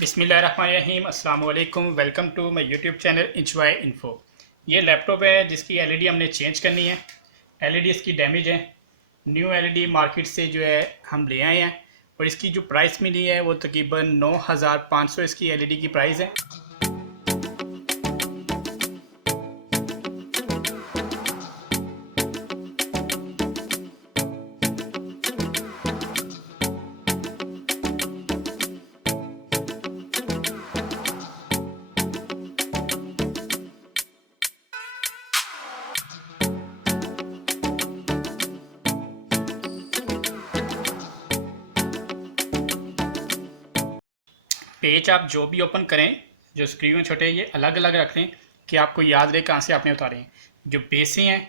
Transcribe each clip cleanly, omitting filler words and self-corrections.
बिस्मिल्लाहिर्रहमानिर्रहीम अस्सलाम वालेकुम। Welcome to my YouTube channel Enjoy Info. ये लैपटॉप है जिसकी एलईडी हमने चेंज करनी है। एलईडी इसकी डैमेज है। न्यू एलईडी मार्केट से जो है हम ले आए हैं और इसकी जो प्राइस मिली है वो तकरीबन 9500 इसकी एलईडी की प्राइस है। पेज आप जो भी ओपन करें, जो स्क्रू हैं छोटे, ये अलग अलग रख लें कि आपको याद रहे कहाँ से आपने उतारे हैं। जो बेसें हैं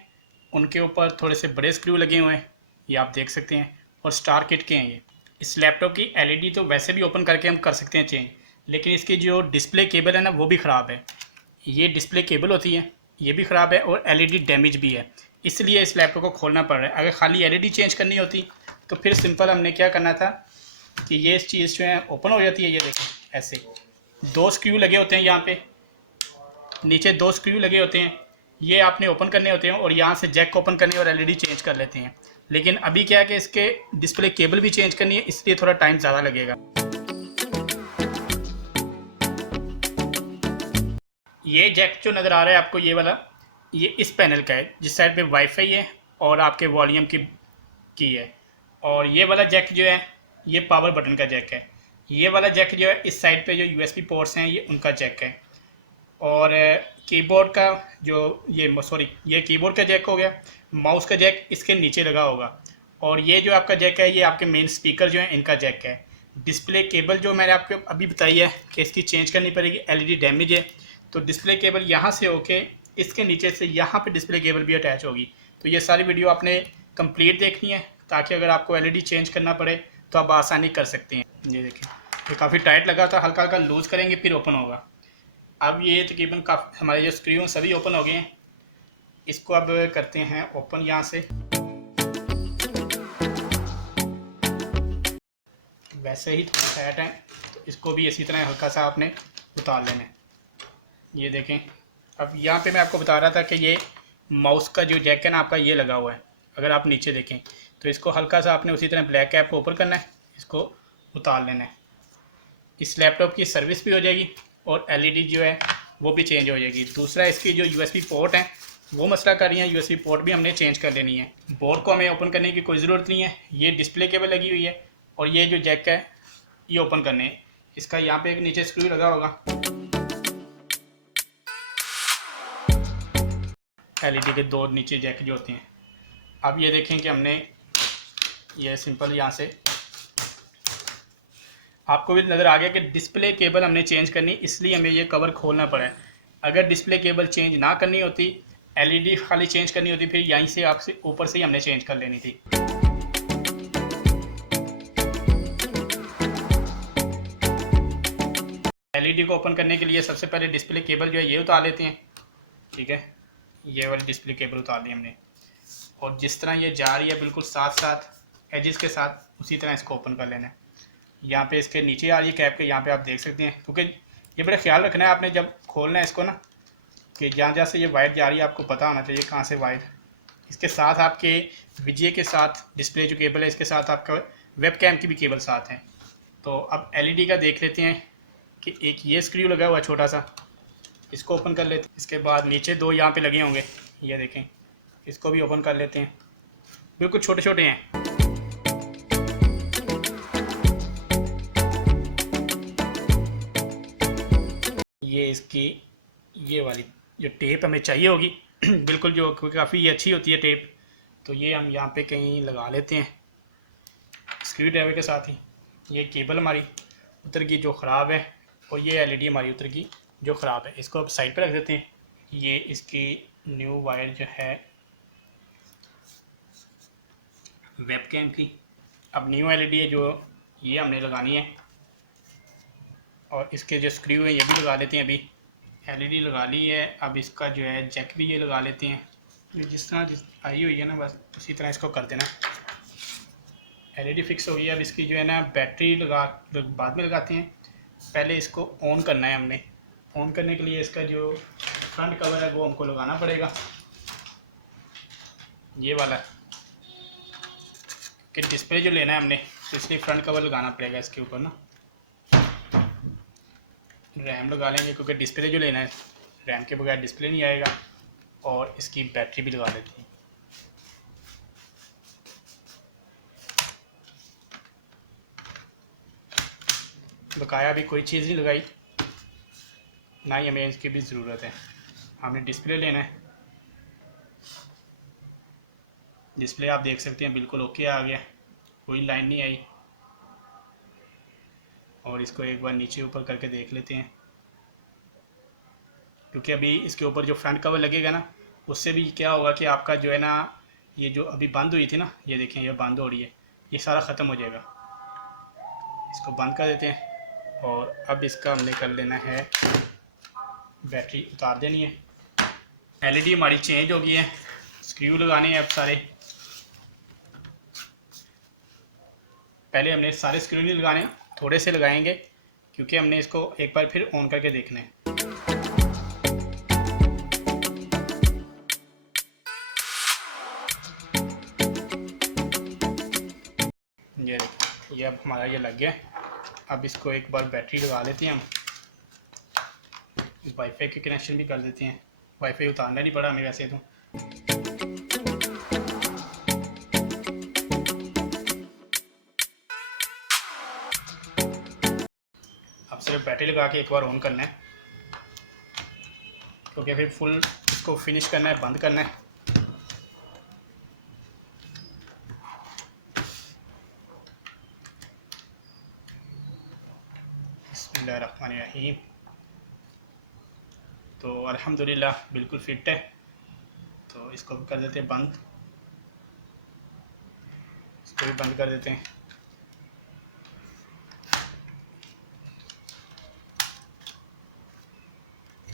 उनके ऊपर थोड़े से बड़े स्क्रू लगे हुए हैं, ये आप देख सकते हैं, और स्टार किट के हैं ये। इस लैपटॉप की एलईडी तो वैसे भी ओपन करके हम कर सकते हैं चेंज, लेकिन इसकी जो डिस्प्ले केबल है ना वो भी ख़राब है। ये डिस्प्ले केबल होती है, ये भी ख़राब है और एलईडी डैमेज भी है, इसलिए इस लैपटॉप को खोलना पड़ रहा है। अगर खाली एलईडी चेंज करनी होती तो फिर सिंपल हमने क्या करना था कि ये चीज़ जो है ओपन हो जाती है। ये देखें, ऐसे दो स्क्रू लगे होते हैं, यहाँ पे नीचे दो स्क्रू लगे होते हैं, ये आपने ओपन करने होते हैं और यहाँ से जैक ओपन करने और एलईडी चेंज कर लेते हैं। लेकिन अभी क्या है कि इसके डिस्प्ले केबल भी चेंज करनी है, इसलिए थोड़ा टाइम ज़्यादा लगेगा। ये जैक जो नज़र आ रहा है आपको, ये वाला, ये इस पैनल का है, जिस साइड पे वाईफाई है और आपके वॉल्यूम की है। और ये वाला जैक जो है ये पावर बटन का जैक है। ये वाला जैक जो है इस साइड पे जो यूएसबी पोर्ट्स हैं ये उनका जैक है। और कीबोर्ड का जो ये कीबोर्ड का जैक हो गया। माउस का जैक इसके नीचे लगा होगा। और ये जो आपका जैक है ये आपके मेन स्पीकर जो है इनका जैक है। डिस्प्ले केबल जो मैंने आपको अभी बताई है कि इसकी चेंज करनी पड़ेगी, एलईडी डैमेज है, तो डिस्प्ले केबल यहाँ से होके इसके नीचे से यहाँ पे डिस्प्ले केबल भी अटैच होगी। तो ये सारी वीडियो आपने कंप्लीट देखनी है ताकि अगर आपको एलईडी चेंज करना पड़े तो आप आसानी कर सकते हैं। ये देखें, ये काफ़ी टाइट लगा था, हल्का हल्का लूज़ करेंगे फिर ओपन होगा। अब ये तकरीबन काफ़ी हमारे जो स्क्रू सभी ओपन हो गए हैं। इसको अब करते हैं ओपन यहाँ से। वैसे ही थोड़ा टाइट है तो इसको भी इसी तरह हल्का सा आपने उतार लेना है। ये देखें, अब यहाँ पे मैं आपको बता रहा था कि ये माउस का जो जैक है ना आपका ये लगा हुआ है। अगर आप नीचे देखें तो इसको हल्का सा आपने उसी तरह ब्लैक कैप को ऊपर करना है, इसको उतार लेना है। इस लैपटॉप की सर्विस भी हो जाएगी और एलईडी जो है वो भी चेंज हो जाएगी। दूसरा, इसकी जो यूएसबी पोर्ट है वो मसला कर रही है, यूएसबी पोर्ट भी हमने चेंज कर लेनी है। बोर्ड को हमें ओपन करने की कोई ज़रूरत नहीं है, ये डिस्प्ले केबल लगी हुई है और ये जो जैक है ये ओपन करने है। इसका यहाँ पे एक नीचे स्क्रू लगा होगा, एलईडी के दो नीचे जैक जो होते हैं। अब ये देखें कि हमने ये सिंपल यहाँ से आपको भी नज़र आ गया कि डिस्प्ले केबल हमने चेंज करनी, इसलिए हमें ये कवर खोलना पड़ा है। अगर डिस्प्ले केबल चेंज ना करनी होती, एलईडी खाली चेंज करनी होती, फिर यहीं से आपसे ऊपर से ही हमने चेंज कर लेनी थी। एलईडी को ओपन करने के लिए सबसे पहले डिस्प्ले केबल जो है ये उतार लेते हैं। ठीक है, ये वाली डिस्प्ले केबल उतार ली हमने और जिस तरह ये जा रही है बिल्कुल साथ साथ एजिस के साथ उसी तरह इसको ओपन कर लेना है। यहाँ पे इसके नीचे आ रही है कैप के, यहाँ पे आप देख सकते हैं, क्योंकि ये बड़ा ख्याल रखना है आपने जब खोलना है इसको ना, कि जहाँ जहाँ से ये वायर जा रही है आपको पता होना चाहिए कहाँ से वायर। इसके साथ आपके वीजीए के साथ डिस्प्ले जो केबल है इसके साथ आपका वेब कैम की भी केबल साथ है। तो अब एलईडी का देख लेते हैं कि एक ये स्क्रू लगा हुआ है छोटा सा, इसको ओपन कर लेते हैं। इसके बाद नीचे दो यहाँ पे लगे होंगे, ये देखें, इसको भी ओपन कर लेते हैं। बिल्कुल छोटे छोटे हैं। ये इसकी ये वाली जो टेप हमें चाहिए होगी बिल्कुल, जो काफ़ी अच्छी होती है टेप, तो ये हम यहाँ पे कहीं लगा लेते हैं स्क्रू ड्राइवर के साथ ही। ये केबल हमारी उतर की जो ख़राब है और ये एलईडी हमारी उतर की जो ख़राब है, इसको अब साइड पे रख देते हैं। ये इसकी न्यू वायर जो है वेबकैम की, अब न्यू एलईडी है जो ये हमने लगानी है और इसके जो स्क्रू हैं ये भी लगा लेते हैं। अभी एलईडी लगा ली है, अब इसका जो है जैक भी ये लगा लेते हैं। ये जिस तरह आई हुई है ना बस उसी तरह इसको कर देना। एलईडी फिक्स हो गई है। अब इसकी जो है ना बैटरी बाद में लगाते हैं। पहले इसको ऑन करना है हमने। ऑन करने के लिए इसका जो फ्रंट कवर है वो हमको लगाना पड़ेगा, ये वाला, कि डिस्प्ले जो लेना है हमने तो इसलिए फ्रंट कवर लगाना पड़ेगा इसके ऊपर ना। रैम लगा लेंगे क्योंकि डिस्प्ले जो लेना है, रैम के बगैर डिस्प्ले नहीं आएगा। और इसकी बैटरी भी लगा लेते हैं। बकाया भी कोई चीज़ नहीं लगाई, ना ही हमें इसकी भी ज़रूरत है। हमने डिस्प्ले लेना है। डिस्प्ले आप देख सकते हैं बिल्कुल ओके आ गया, कोई लाइन नहीं आई। और इसको एक बार नीचे ऊपर करके देख लेते हैं, क्योंकि अभी इसके ऊपर जो फ्रंट कवर लगेगा ना, उससे भी क्या होगा कि आपका जो है ना, ये जो अभी बंद हुई थी ना, ये देखें ये बंद हो रही है, ये सारा ख़त्म हो जाएगा। इसको बंद कर देते हैं। और अब इसका हमने कर लेना है, बैटरी उतार देनी है। एलईडी हमारी चेंज हो गई है, स्क्रू लगाने हैं अब सारे। पहले हमने सारे स्क्रू नहीं लगाने, थोड़े से लगाएंगे, क्योंकि हमने इसको एक बार फिर ऑन करके देखना है। ये देखिए, ये अब हमारा ये लग गया। अब इसको एक बार बैटरी लगा लेते हैं हम। वाईफाई के कनेक्शन भी कर देते हैं, वाईफाई उतारना नहीं पड़ा हमें वैसे तो। अब सिर्फ बैटरी लगा के एक बार ऑन करना है, क्योंकि फिर फुल इसको फिनिश करना है, बंद करना है। बिस्मिल्लाहिर्रहमानिर्रहीम। तो अल्हम्दुलिल्लाह बिल्कुल फिट है। तो इसको भी कर देते हैं बंद, इसको भी बंद कर देते हैं।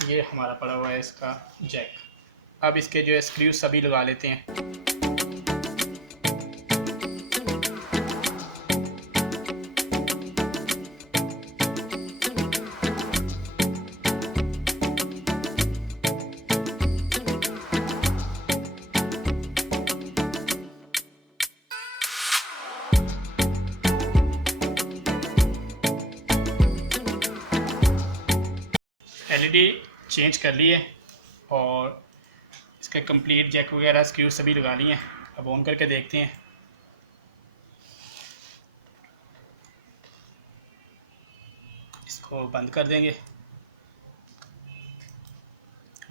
ये हमारा पड़ा हुआ है इसका जैक। अब इसके जो है स्क्रू सभी लगा लेते हैं। एलईडी चेंज कर ली है और इसके कंप्लीट जैक वगैरह स्क्रू सभी लगा लिए हैं। अब ऑन करके देखते हैं। इसको बंद कर देंगे।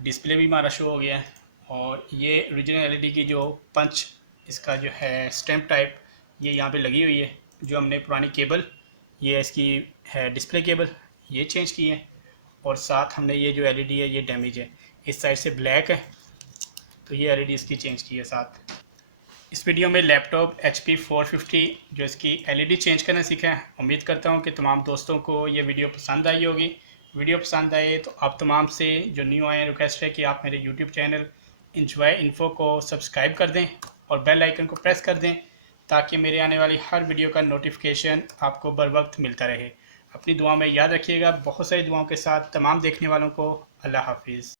डिस्प्ले भी हमारा शो हो गया है। और ये ओरिजिनल एलईडी की जो पंच, इसका जो है स्टैम्प टाइप, ये यहाँ पे लगी हुई है। जो हमने पुरानी केबल, ये इसकी है डिस्प्ले केबल, ये चेंज की है। और साथ हमने ये जो एलईडी है ये डैमेज है, इस साइड से ब्लैक है, तो ये एलईडी इसकी चेंज की है साथ। इस वीडियो में लैपटॉप HP 450 जो इसकी एलईडी चेंज करना सीखा है। उम्मीद करता हूँ कि तमाम दोस्तों को ये वीडियो पसंद आई होगी। वीडियो पसंद आए तो आप तमाम से जो न्यू आए रिक्वेस्ट है कि आप मेरे YouTube चैनल इंजॉय इन्फो को सब्सक्राइब कर दें और बेल आइकन को प्रेस कर दें, ताकि मेरे आने वाली हर वीडियो का नोटिफिकेशन आपको बर वक्त मिलता रहे। अपनी दुआ में याद रखिएगा। बहुत सारी दुआओं के साथ तमाम देखने वालों को अल्लाह हाफिज़।